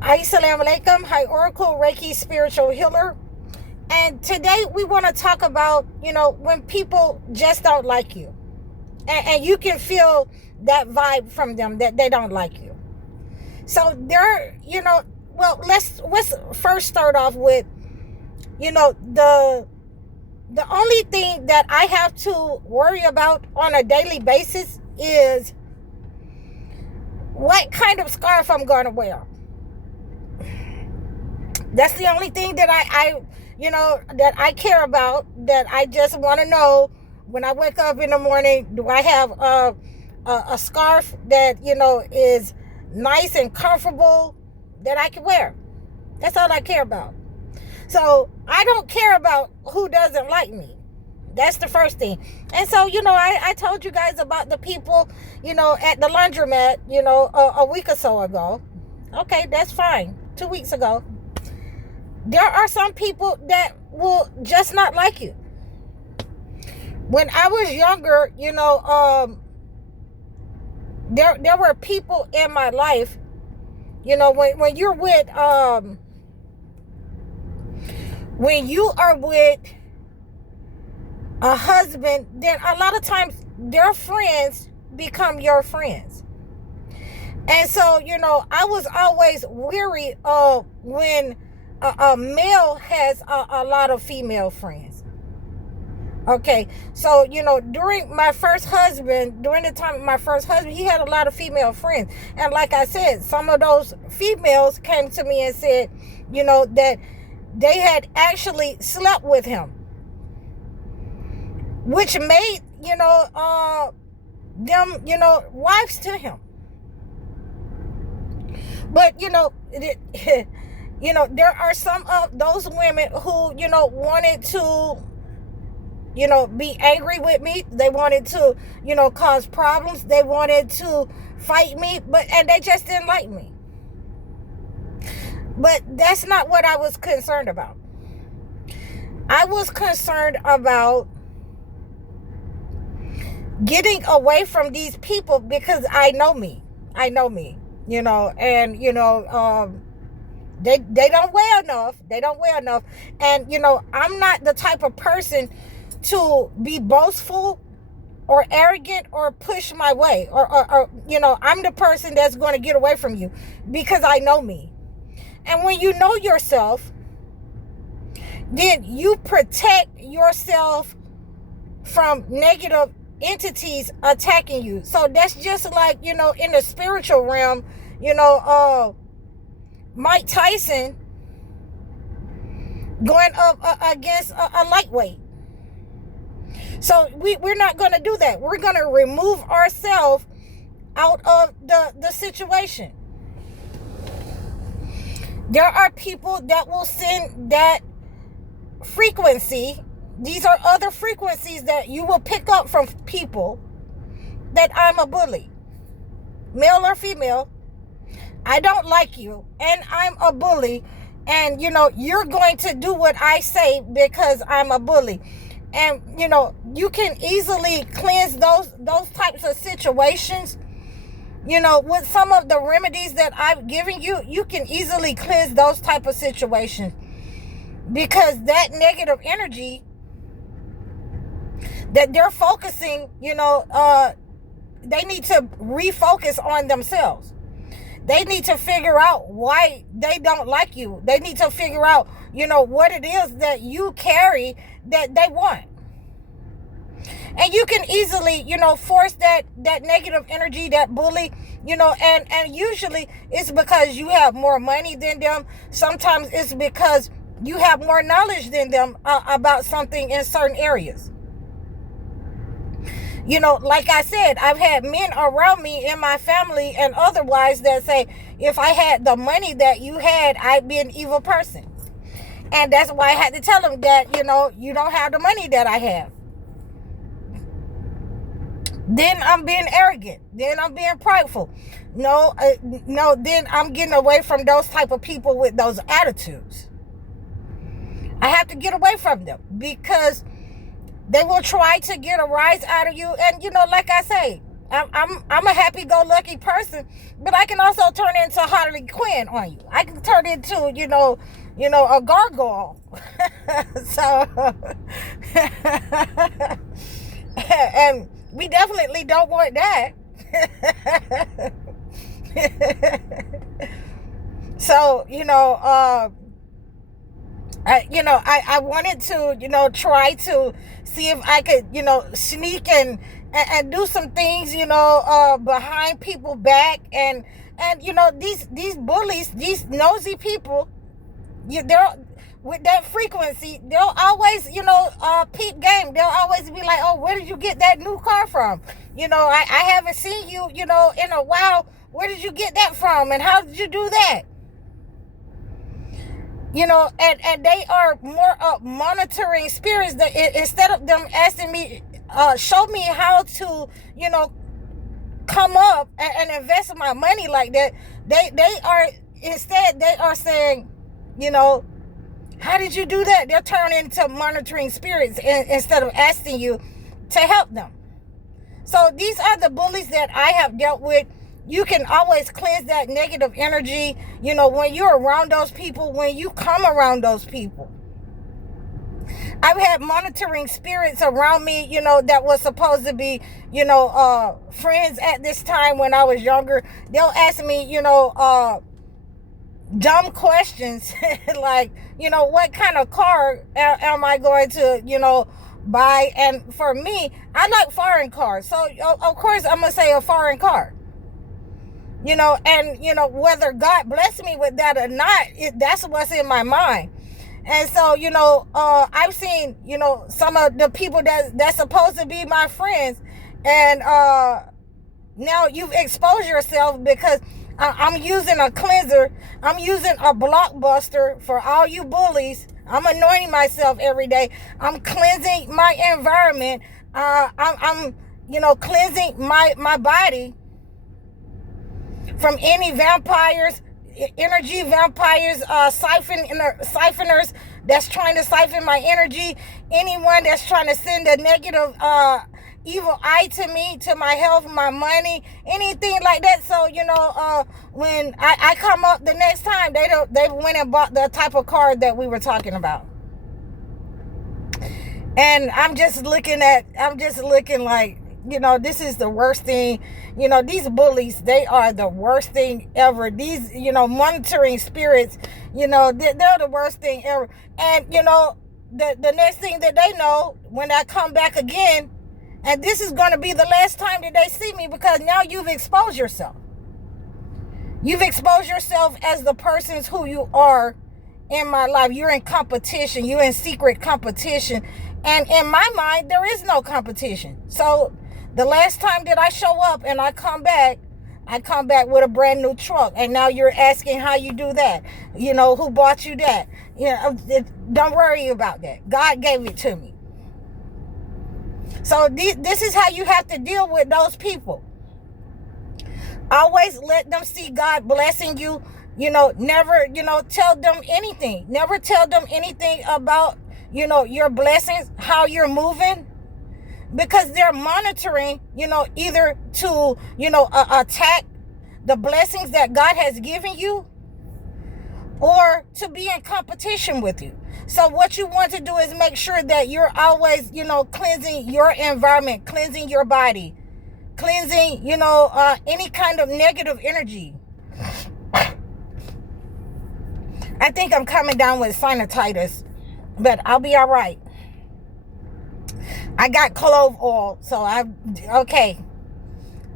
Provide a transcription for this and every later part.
Assalamu alaikum. Hi, Oracle Reiki Spiritual Healer. And today we want to talk about, when people just don't like you. And you can feel that vibe from them that they don't like you. So let's first start off with, the only thing that I have to worry about on a daily basis is what kind of scarf I'm going to wear. That's the only thing that that I care about, that I just want to know when I wake up in the morning. Do I have a scarf that, is nice and comfortable that I can wear? That's all I care about. So I don't care about who doesn't like me. That's the first thing. And so, I told you guys about the people, at the laundromat, a week or so ago. Okay, that's fine. 2 weeks ago. There are some people that will just not like you. When I was younger, there were people in my life, when you're with, when you are with a husband, then a lot of times their friends become your friends. And so, I was always weary of when a male has a lot of female friends. Okay, so during the time of my first husband, he had a lot of female friends. And like I said, some of those females came to me and said, that they had actually slept with him, which made them wives to him. But there are some of those women who, wanted to, be angry with me. They wanted to, cause problems. They wanted to fight me, and they just didn't like me. But that's not what I was concerned about. I was concerned about getting away from these people because I know me, and, They don't wear enough. And, I'm not the type of person to be boastful or arrogant or push my way. Or I'm the person that's going to get away from you because I know me. And when you know yourself, then you protect yourself from negative entities attacking you. So that's just like, in the spiritual realm, Mike Tyson going up against a lightweight. So we're not going to do that. We're going to remove ourselves out of the situation. There are people that will send that frequency. These are other frequencies that you will pick up from people that I'm a bully, male or female. I don't like you, and I'm a bully, and you're going to do what I say because I'm a bully. And you can easily cleanse those types of situations. With some of the remedies that I've given you, you can easily cleanse those type of situations, because that negative energy that they're focusing, they need to refocus on themselves. They need to figure out why they don't like you. They need to figure out, what it is that you carry that they want. And you can easily, force that negative energy, that bully, and usually it's because you have more money than them. Sometimes it's because you have more knowledge than them about something in certain areas. Like I said, I've had men around me in my family and otherwise that say, if I had the money that you had, I'd be an evil person. And that's why I had to tell them that, you don't have the money that I have. Then I'm being arrogant. Then I'm being prideful. No, then I'm getting away from those type of people with those attitudes. I have to get away from them because they will try to get a rise out of you. And, like I say, I'm a happy-go-lucky person, but I can also turn into Harley Quinn on you. I can turn into, a gargoyle. So, and we definitely don't want that. So, I wanted to, try to see if I could, sneak and do some things, behind people's back, and these bullies, these nosy people, they're with that frequency, they'll always, peep game. They'll always be like, oh, where did you get that new car from? I haven't seen you, in a while. Where did you get that from? And how did you do that? And they are more monitoring spirits that instead of them asking me, show me how to, come up and invest my money like that. They are saying, how did you do that? They're turning into monitoring spirits instead of asking you to help them. So these are the bullies that I have dealt with. You can always cleanse that negative energy, when you're around those people, when you come around those people. I've had monitoring spirits around me, that was supposed to be, friends at this time when I was younger. They'll ask me, dumb questions like, what kind of car am I going to, buy? And for me, I like foreign cars. So, of course, I'm going to say a foreign car. And, whether God bless me with that or not, that's what's in my mind. And so, I've seen, some of the people that's supposed to be my friends. And now you've exposed yourself because I'm using a cleanser. I'm using a blockbuster for all you bullies. I'm anointing myself every day. I'm cleansing my environment. I'm cleansing my body from any vampires, energy vampires, siphoners that's trying to siphon my energy. Anyone that's trying to send a negative, evil eye to me, to my health, my money, anything like that. So, when I come up the next time, they went and bought the type of car that we were talking about. And I'm just looking like, this is the worst thing. These bullies, they are the worst thing ever. These, monitoring spirits, they're the worst thing ever. And, the next thing that they know, when I come back again, and this is going to be the last time that they see me, because now you've exposed yourself. You've exposed yourself as the persons who you are in my life. You're in competition. You're in secret competition. And in my mind, there is no competition. So the last time that I show up and I come back with a brand new truck. And now you're asking how you do that. Who bought you that? Don't worry about that. God gave it to me. So this is how you have to deal with those people. Always let them see God blessing you. Never, tell them anything. Never tell them anything about, your blessings, how you're moving. Because they're monitoring, either to, attack the blessings that God has given you, or to be in competition with you. So what you want to do is make sure that you're always, cleansing your environment, cleansing your body, cleansing, any kind of negative energy. I think I'm coming down with sinusitis, but I'll be all right. I got clove oil, so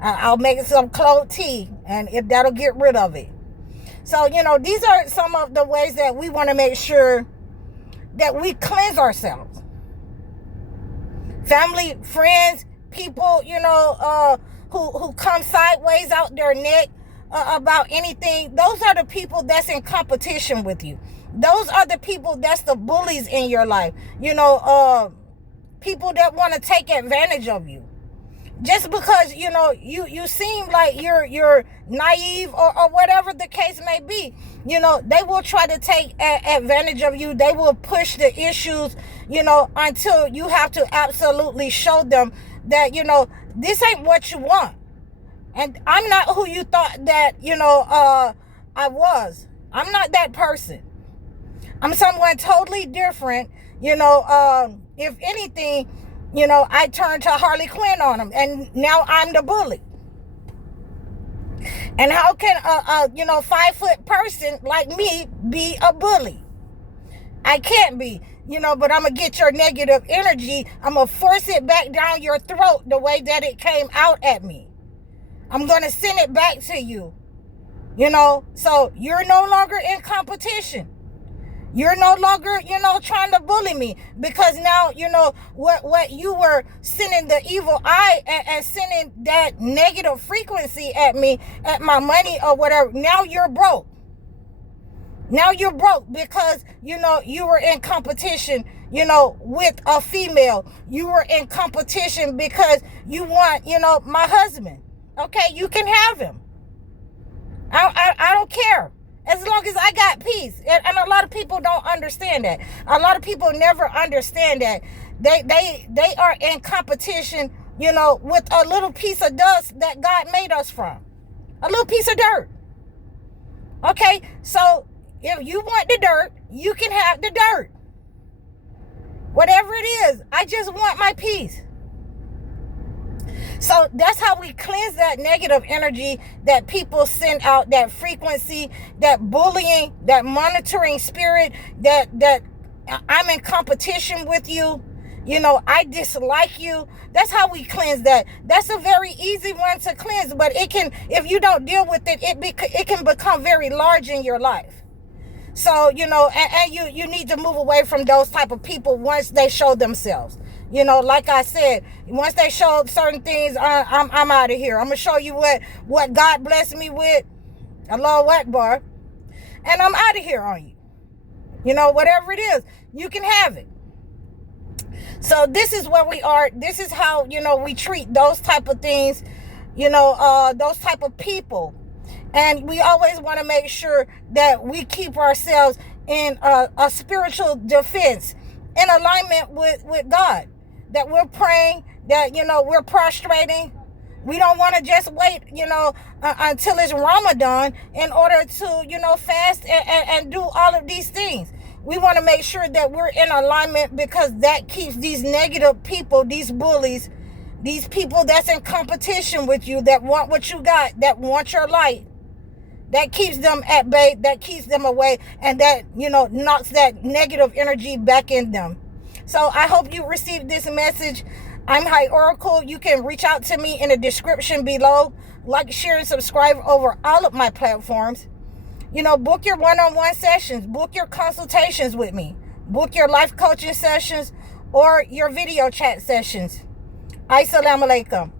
I'll make some clove tea, and if that'll get rid of it. So, these are some of the ways that we want to make sure that we cleanse ourselves. Family, friends, people, who come sideways out their neck about anything. Those are the people that's in competition with you. Those are the people that's the bullies in your life. People that want to take advantage of you. Just because, you seem like you're naive or whatever the case may be, they will try to take advantage of you. They will push the issues, until you have to absolutely show them that, this ain't what you want. And I'm not who you thought that, I was. I'm not that person. I'm someone totally different. If anything, I turned to Harley Quinn on them, and now I'm the bully. And how can a 5-foot person like me be a bully? I can't be, but I'm going to get your negative energy. I'm going to force it back down your throat the way that it came out at me. I'm going to send it back to you, so you're no longer in competition. You're no longer, trying to bully me, because now, what you were sending the evil eye and sending that negative frequency at me, at my money or whatever. Now you're broke. Now you're broke because, you were in competition, with a female. You were in competition because you want, my husband. Okay, you can have him. I don't care. As long as I got peace. And a lot of people don't understand that. A lot of people never understand that. They are in competition, with a little piece of dust that God made us from. A little piece of dirt. Okay, so if you want the dirt, you can have the dirt. Whatever it is, I just want my peace. So that's how we cleanse that negative energy that people send out, that frequency, that bullying, that monitoring spirit, that I'm in competition with you. I dislike you. That's how we cleanse that. That's a very easy one to cleanse, but it can, if you don't deal with it, it can become very large in your life. So, and you need to move away from those type of people once they show themselves. Like I said, once they show certain things, I'm out of here. I'm going to show you what God blessed me with. Allahu Akbar. And I'm out of here on you. Whatever it is, you can have it. So this is where we are. This is how, we treat those type of things, those type of people. And we always want to make sure that we keep ourselves in a spiritual defense, in alignment with God. That we're praying, that, we're prostrating. We don't want to just wait, until it's Ramadan in order to, fast and do all of these things. We want to make sure that we're in alignment, because that keeps these negative people, these bullies, these people that's in competition with you, that want what you got, that want your light, that keeps them at bay, that keeps them away, and that, knocks that negative energy back in them. So I hope you received this message. I'm High Oracle. You can reach out to me in the description below. Like, share, and subscribe over all of my platforms. Book your one-on-one sessions. Book your consultations with me. Book your life coaching sessions or your video chat sessions. Assalamu alaikum.